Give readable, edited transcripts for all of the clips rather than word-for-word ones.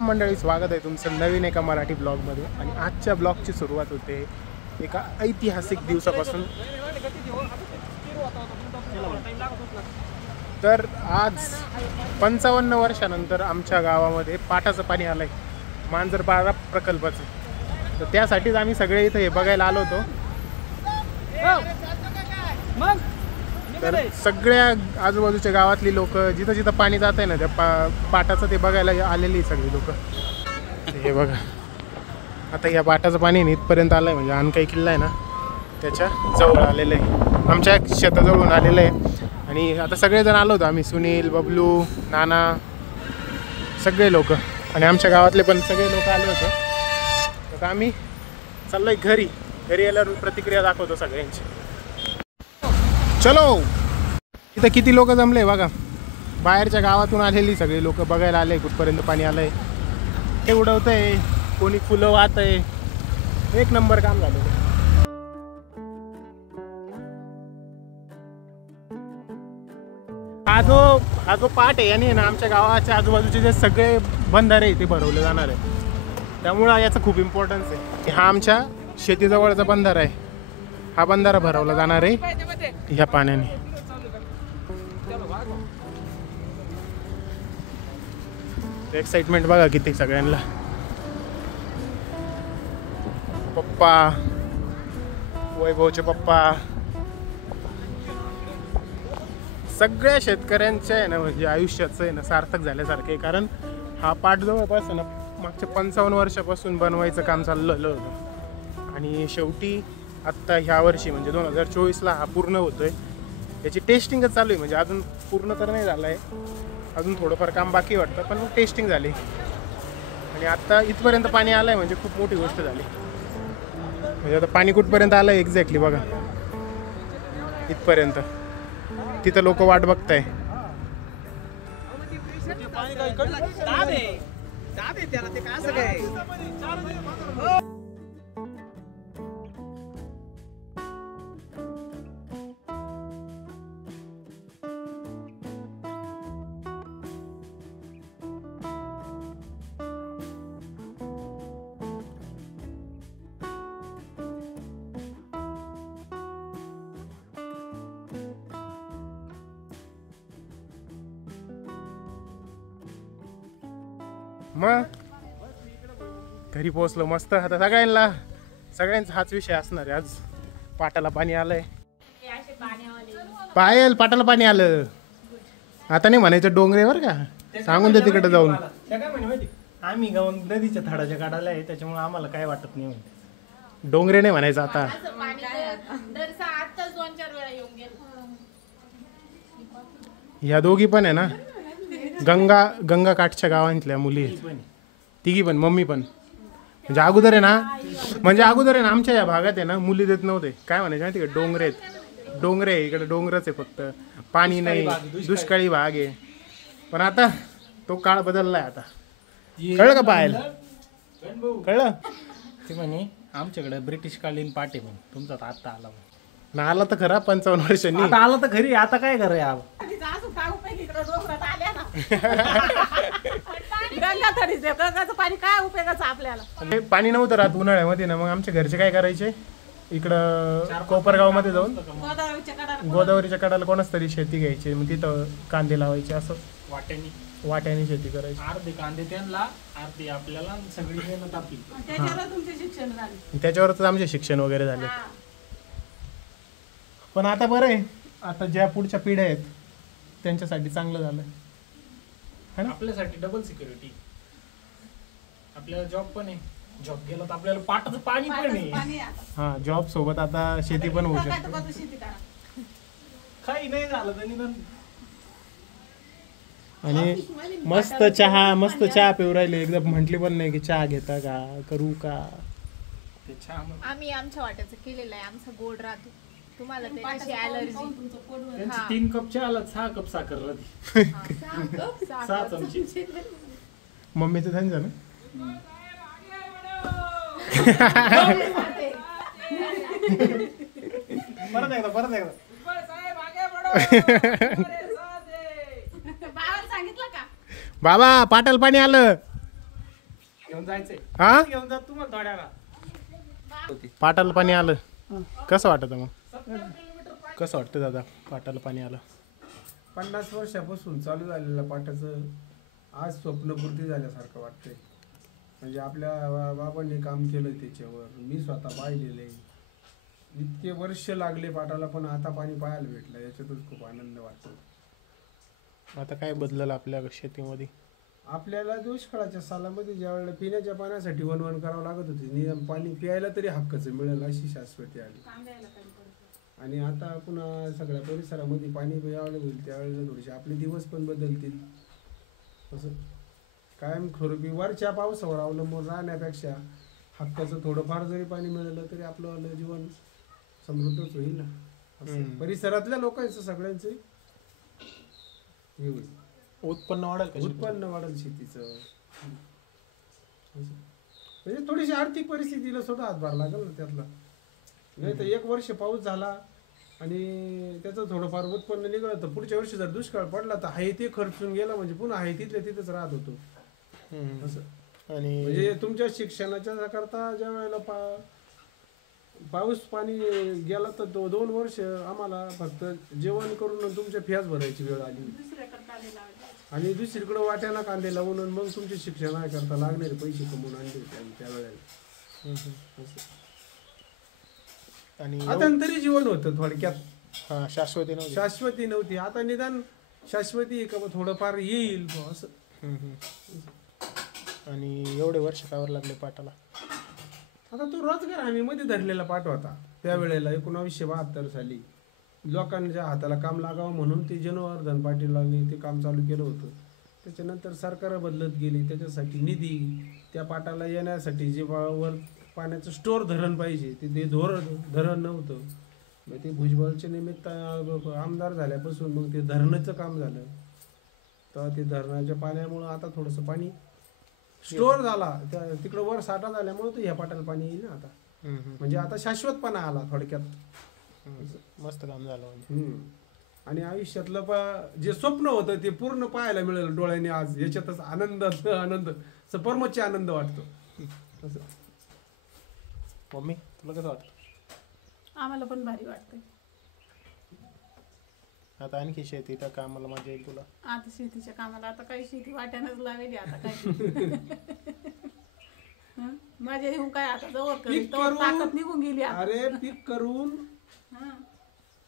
मंडळी, स्वागत आहे तुमचं नवीन एका मराठी ब्लॉगमध्ये. आणि आजच्या ब्लॉगची सुरुवात होते एका ऐतिहासिक दिवसापासून. तर आज 55 वर्षानंतर आमच्या गावामध्ये पाटाचं पाणी आलंय, मांजरपाडा प्रकल्पाचं. तर त्यासाठीच आम्ही सगळे इथे हे बघायला आलो होतो. तर सगळ्या आजूबाजूच्या गावातली लोक जिथं जिथं पाणी जात आहे ना त्या पाटाचं ते बघायला आलेली सगळी लोक. हे बघा, आता या पाटाचं पाणी इथपर्यंत आलं आहे, म्हणजे आणकाई किल्ला आहे ना त्याच्या जवळ आलेलं आहे, आमच्या शेताजवळून आलेलं आहे. आणि आता सगळेजण आलो होतो आम्ही, सुनील, बबलू, नाना, सगळे लोक आणि आमच्या गावातले पण सगळे लोक आले होते. आता आम्ही चाललोय घरी. घरी आल्यावर प्रतिक्रिया दाखवतो सगळ्यांची. चलो, इथं किती लोक जमले बघा, बाहेरच्या गावातून आलेली सगळी लोक बघायला आले कुठपर्यंत पाणी आलंय. ते उडवत आहे, कोणी फुलं वाहत आहे. एक नंबर काम झालं. हा जो पाट आहे याने ना आमच्या गावाच्या आजूबाजूचे जे सगळे बंधारे ते भरवले जाणार आहे. त्यामुळं याचा खूप इम्पॉर्टन्स आहे. हा आमच्या शेतीजवळचा बंधारा आहे. हा बंधारा भरवला जाणार आहे ह्या पाण्याने. एक्साइटमेंट बघा किती सगळ्यांना. पप्पा, वैभवचे पप्पा, सगळ्या शेतकऱ्यांच्या आहे ना म्हणजे आयुष्याचं आहे ना सार्थक झाल्यासारखं आहे. कारण हा पाट जवळपास ना मागच्या 55 वर्षापासून बनवायचं काम चाललेलं होतं आणि शेवटी आत्ता ह्या वर्षी म्हणजे 2024ला हा पूर्ण होतोय. याची टेस्टिंगच चालू आहे, म्हणजे अजून पूर्ण तर नाही झालं आहे, अजून थोडंफार काम बाकी वाटतं, पण मग टेस्टिंग झाली आणि आत्ता इथपर्यंत पाणी आलं आहे म्हणजे खूप मोठी गोष्ट झाली. म्हणजे आता पाणी कुठपर्यंत आलं आहे एक्झॅक्टली बघा, इथपर्यंत. तिथं लोक वाट बघताय. मग घरी पोहोचलो मस्त. आता सगळ्यांचा हाच विषय असणार आहे. आज पाटाला पाणी आलंय. पायल, पाटाला पाणी आलं. आता नाही म्हणायचं डोंगरेवर का, सांगून दे तिकडे जाऊन. आम्ही गाऊन नदीच्या थाडाच्या काढायला आहे, त्याच्यामुळे आम्हाला काय वाटत नाही. डोंगरे नाही म्हणायचं आता. ह्या दोघी पण आहे ना गंगा काठच्या गावांतल्या मुली आहेत. तिघी पण, मम्मी पण. म्हणजे अगोदर आहे ना आमच्या या भागात आहे ना मुली देत नव्हते. काय म्हणायचे माहिती का, डोंगरे आहेत, डोंगरे इकडे डोंगरच आहे फक्त, पाणी नाही, दुष्काळी भाग आहे. पण आता तो काळ बदललाय. आता कळलं का पाहायला, कळलं ते म्हणे आमच्याकडे ब्रिटिश कालीन पाटे पण तुमचा तर आता आला ना. आला तर खरा 55 वर्षांनी आला तर खरी. आता काय करे पाणी नव्हतं राहत उन्हाळ्यामध्ये ना. मग आमच्या घरचे काय करायचे, इकडं कोपरगाव मध्ये जाऊन गोदावरीच्या कडाला कोणाच तरी शेती घ्यायची, मग तिथं कांदे लावायचे. असं वाट्याने शेती करायची. अर्धे कांदे त्यांना, अर्धे आपल्याला, सगळी मेहनत आपली. त्याच्यावरच आमचे शिक्षण वगैरे झाले. पण आता बरं आहे, आता ज्या पुढच्या पिढ्या आहेत त्यांच्यासाठी चांगलं झालं. आपल्यासाठी डबल सिक्युरिटी. आपल्याला जॉब पण आहे, जॉब गेला तर आपल्याला पाटाचं पाणी पण आहे. हा, जॉब सोबत आता शेती पण होऊ शकते. काही नाही झालं तरी. आणि मस्त चहा पिऊ राहिले. एकदम म्हटली पण नाही की चहा घेता का, करू का. आम्ही आमच्या वाट्याचं केलेलं आहे. आमचा गोड राहतो. तुम्हाला त्याची ॲलर्जी. 3 कप चहाला 6 कप साखर राहते. 6 चमचे. मम्मीचं त्यांचं ना. परत एकदा बाबा पाटाला पाणी आलं. घेऊन जायचंय हा घेऊन जा तुम्हाला थोड्याला पाटाला पाणी आलं कसं वाटत मग कसं वाटतं दादा पाटाला पाणी आलं 50 वर्षापासून चालू झालेलं पाटाचं आज स्वप्नपूर्ती झाल्यासारखं वाटतंय. म्हणजे आपल्या बाबांनी काम केलं त्याच्यावर, मी स्वतः पाहिलेलं आहे. इतके वर्ष लागले पाटाला पण आता पाणी पाहायला भेटलं, याच्यातच खूप आनंद वाटतो. आता काय बदललं आपल्या शेतीमध्ये आपल्याला दुष्काळाच्या सालामध्ये ज्या वेळेला पिण्याच्या पाण्यासाठी वणवण करावं लागत होती, निदान पाणी प्यायला तरी हक्काचं मिळेल अशी शाश्वती आली. आणि आता पुन्हा सगळ्या परिसरामध्ये पाणी प्यायला होईल त्यावेळेला थोडेसे आपले दिवस पण बदलतील. असं कायम स्वरूपी वरच्या पावसावर अवलंबून राहण्यापेक्षा हक्काचं थोडंफार जरी पाणी मिळालं तरी आपलं जीवन समृद्धच होईल ना. असं परिसरातल्या लोकांचं सगळ्यांचं हे होईल, उत्पन्न वाढेल का उत्पन्न वाढेल शेतीचं. म्हणजे थोडीशी आर्थिक परिस्थितीला सुद्धा हातभार लागेल ना त्यातला. नाही तर एक वर्ष पाऊस झाला आणि त्याचं थोडंफार उत्पन्न निघालं तर पुढच्या वर्षी जर दुष्काळ पडला तर आहे ते खर्चून गेला म्हणजे पुन्हा आहे तिथल्या तिथंच राहत होतो. असं आणि म्हणजे तुमच्या शिक्षणाच्या करता ज्या वेळेला पाऊस पाणी गेला तर 2 वर्ष आम्हाला फक्त जेवण करून तुमच्या फीस भरायची वेळ आली आणि दुसरीकडे वाट्याला कांदे लावून मग तुमचे शिक्षणाकरता लागणारे पैसे कमवून आणले होते आम्ही त्यावेळेला. आणि आता तरी जीवन होतं थोडक्यात. हा शाश्वती नव्हती शाश्वती नव्हती, आता निदान शाश्वती आहे का बा थोडंफार येईल बा असं. आणि एवढे वर्ष कावर लागले पाटाला. आता तो रोजगार हमी मध्ये धरलेला पाठ होता त्यावेळेला 1972 साली. लोकांच्या हाताला काम लागावं म्हणून ते जनार्दन पाटीलांनी ते काम चालू केलं होतं. त्याच्यानंतर सरकार बदलत गेली, त्याच्यासाठी निधी त्या पाटाला येण्यासाठी जे वर पाण्याचं स्टोअर धरण पाहिजे ते धरण नव्हतं. मग ते भुजबळच्या निमित्त आमदार झाल्यापासून मग ते धरणाचं काम झालं. तर ते धरणाच्या पाण्यामुळं आता थोडंसं पाणी स्टोअर झाला, त्या तिकडं वर साठा झाल्यामुळे तर ह्या पाटाला पाणी येईल ना आता. म्हणजे आता शाश्वतपणा आला थोडक्यात. मस्त काम झालं म्हणजे. आणि आयुष्यातलं जे स्वप्न होतं ते पूर्ण पाहायला मिळेल डोळ्याने आज. याच्यातच आनंद परमोच्च आनंद वाटतो. असं मम्मी तुला कसं वाटतं. आम्हाला पण भारी वाटतंय. आता आणखी शेतीच्या कामाला मजा येईल तुला. आता शेतीच्या कामाला आता काही शेती वाट्यानच लावेली आता काय माझ्या येऊन काय आता जवळ पीक ताकद निघून गेली आता. अरे पीक करून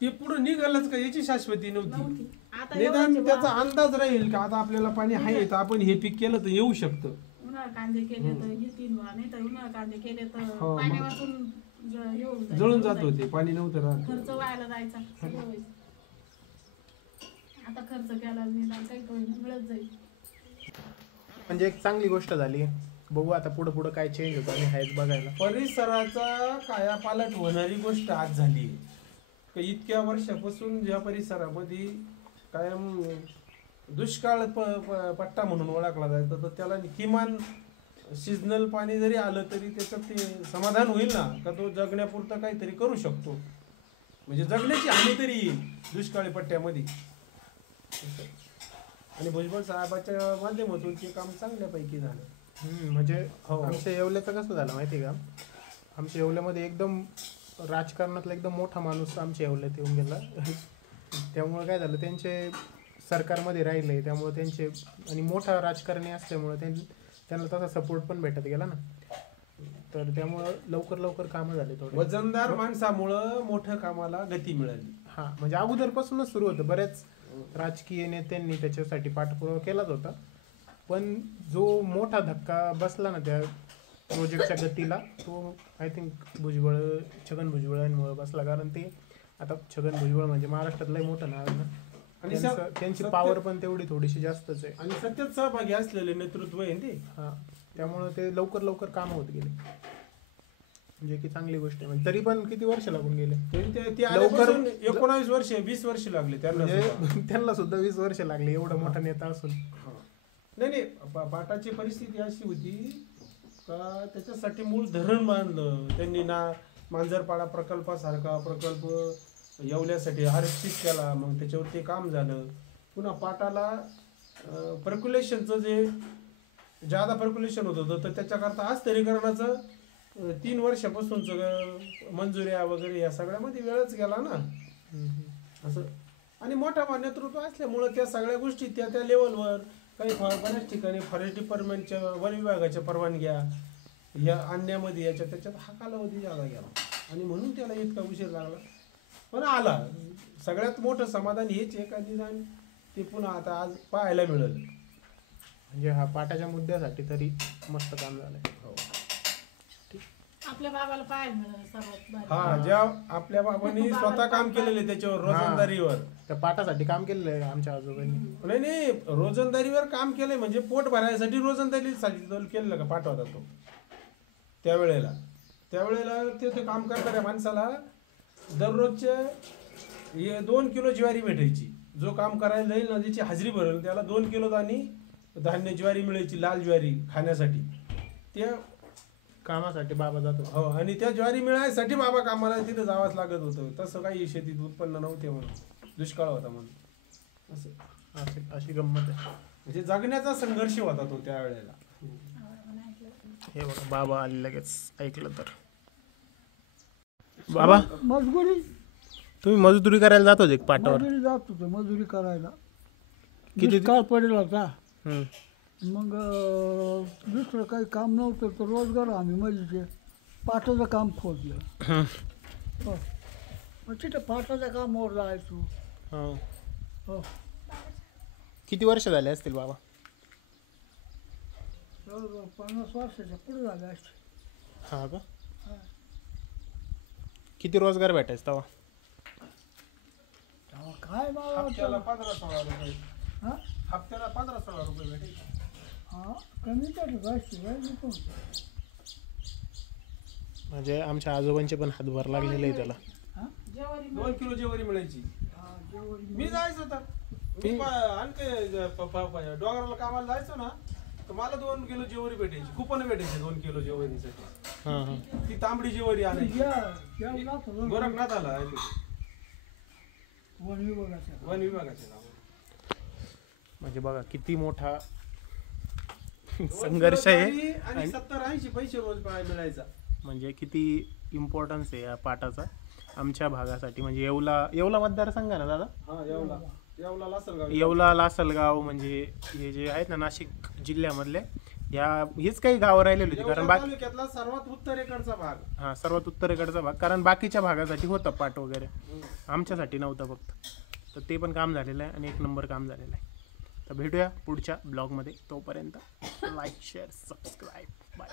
ते पुढे निघालच का याची शाश्वती नव्हती. आता निदान त्याचा अंदाज राहील का आता आपल्याला पाणी आहे तर आपण हे पीक केलं तर येऊ शकतं. उन्हाळा कांदे केले तर येतील नाही तर उन्हाळा कांदे केले तर हो, मग. पाणी वाचून जळून जात होते, पाणी नव्हतं राहत. खर्च व्हायला जायचा सगळं व्हायचं. आता खर्च केला निदान काही मिळत जाईल. म्हणजे एक चांगली गोष्ट झाली. बघू आता पुढे पुढे काय चेंज होतं आणि हायच बघायला. परिसराचा कायापालट होणारी गोष्ट आज झाली. इतक्या वर्षापासून ज्या परिसरामध्ये कायम दुष्काळ पट्टा म्हणून ओळखला जायचा तर त्याला किमान सीजनल पाणी जरी आलं तरी त्याच्यात ते समाधान होईल ना का तो जगण्यापुरतं काहीतरी करू शकतो. म्हणजे जगण्याची हमी तरी येईल दुष्काळी पट्ट्यामध्ये. आणि भुजबळ साहेबाच्या माध्यमातून ते काम चांगल्यापैकी झालं. म्हणजे आमच्या येवल्याचं कसं झालं माहिती आहे का. आमच्या येवल्यामध्ये एकदम राजकारणातला एकदम मोठा माणूस आमच्या येवल्यात येऊन गेला. त्यामुळे काय झालं त्यांचे सरकारमध्ये राहिले त्यामुळे त्यांचे आणि मोठा राजकारणी असल्यामुळे त्यांना तसा सपोर्ट पण भेटत गेला ना. तर त्यामुळं लवकर कामं झाले थोडे. वजनदार माणसामुळं मोठ्या कामाला गती मिळाली. हा म्हणजे अगोदरपासूनच सुरू होतं. बऱ्याच राजकीय नेत्यांनी त्याच्यासाठी पाठपुरावा केलाच होता. पण जो मोठा धक्का बसला ना त्या प्रोजेक्टच्या गतीला तो आय थिंक छगन भुजबळ यांमुळे बसला. कारण ते आता छगन भुजबळ म्हणजे महाराष्ट्रातलंही मोठं नाव आहे ना. आणि त्यांची पावर पण तेवढी थोडीशी जास्तच आहे आणि सत्यात सहभागी असलेले नेतृत्व आहे ते. हा त्यामुळे ते लवकर काम होत गेले. म्हणजे की चांगली गोष्ट आहे. म्हणजे तरी पण किती वर्ष लागून गेले लवकर. 19 वर्ष 20 वर्ष लागले त्यांना सुद्धा 20 वर्ष लागले एवढा मोठा नेता असून. नाही पाटाची परिस्थिती अशी होती का त्याच्यासाठी मूळ धरण बांधलं त्यांनी ना. मांजरपाडा प्रकल्पासारखा प्रकल्प येवल्यासाठी आरक्षित केला. मग त्याच्यावर ते काम झालं. पुन्हा पाटाला पर्क्युलेशनचं जे जादा पर्क्युलेशन होत होतं, तर त्याच्याकरता अस्थिरीकरणाचं 3 वर्षापासूनच मंजुऱ्या वगैरे या सगळ्यामध्ये वेळच गेला ना असं. आणि मोठा नेतृत्व असल्यामुळं त्या सगळ्या गोष्टी त्या लेवलवर काही बऱ्याच ठिकाणी फॉरेस्ट डिपार्टमेंटच्या वन विभागाच्या परवानग्या या आणण्यामध्ये याच्या त्याच्यात हा कालावधी जादा गेला आणि म्हणून त्याला इतका उशीर लागला. पण आला. सगळ्यात मोठं समाधान हेच आहे का निदान ते पुन्हा आता आज पाहायला मिळेल. म्हणजे हा पाटाच्या मुद्द्यासाठी तरी मस्त काम झालंय. आपल्या बाबाला पाहायला मिळालं सर्वात भारी. हा, ज्या आपल्या बाबांनी स्वतः काम केलेले त्याच्यावर रोजंदारीवर. त्या पाटासाठी काम केलेलं आहे आमच्या आजोबांनी. नाही रोजंदारीवर काम केलंय म्हणजे पोट भरायसाठी रोजंदारीसाठी केलेलं का पाठवता तो त्यावेळेला ते काम करणाऱ्या माणसाला दररोजचे 2 किलो ज्वारी भेटायची. जो काम करायला जाईल ना ज्याची हाजरी भरेल त्याला 2 किलो धान्य ज्वारी मिळायची, लाल ज्वारी खाण्यासाठी. त्या कामासाठी बाबा जातो. हो, आणि त्या ज्वारी मिळायसाठी बाबा कामाला तिथे जावंच लागत होतं. तसं काही शेतीत उत्पन्न नव्हते म्हणून, दुष्काळ होता म्हणून असं. अशी गंमत आहे. म्हणजे जगण्याचा संघर्ष होता तो त्यावेळेला. हे बघा बाबा आले लगेच ऐकलं तर. बाबा मजदुरी तुम्ही मजुरी करायला जात होते पाटावर? जात होतो मजुरी करायला. किती काळ पडेल होता. हम्म. मग दुसरं काही काम नव्हतं तर रोजगार आम्ही म्हणजे पाटाचं काम खोदलं. हो, मग तिथं पाटाच्या कामावर जायचो. हो. हो, किती वर्ष झाले असतील बाबा? 50 वर्षाच्या पुढे झाले असते. हा का? किती रोजगार भेटायचं तेव्हा? तेव्हा काय हप्त्याला बाबा 15-16 रुपये. हा हप्त्याला 15-16 रुपये भेटायचे. हा कमी तर जायची म्हणजे आमच्या आजोबांचे पण हातभार लागलेले आहे त्याला. ज्वारी 2 किलो ज्वारी मिळायची. मी जायचो तर डोंगराला कामाला जायचो ना तर मला 2 किलो ज्वारी भेटायची. कुपन भेटायची 2 किलो ज्वारीसाठी. हां हां. ती तांबडी ज्वारी आणायची. गोरखनाथाला आहे ते. वन विभागाच्या वन विभागाचे नाव. म्हणजे बघा किती मोठा संघर्ष आहे आणि 70-80 पैसे रोज मिळायचा. म्हणजे किती इम्पॉर्टन्स आहे या पाटाचा आमच्या भागासाठी. म्हणजे येवला मतदारसंघ आहे ना दादा? हा, येवला लासलगाव. येवला लासलगाव म्हणजे हे जे आहेत ना नाशिक जिल्ह्यामधले हेच काही गावं राहिलेली होती. कारण बाकी तालुक्यातला सर्वात उत्तरेकडचा भाग. हा, सर्वात उत्तरेकडचा भाग. कारण बाकीच्या भागासाठी होतं पाट वगैरे, आमच्यासाठी नव्हतं फक्त. तर ते पण काम झालेलं आहे आणि 1 नंबर काम झालेलं आहे. तर भेटूया पुढच्या ब्लॉगमध्ये. तोपर्यंत लाईक शेअर सबस्क्राईब. बाय.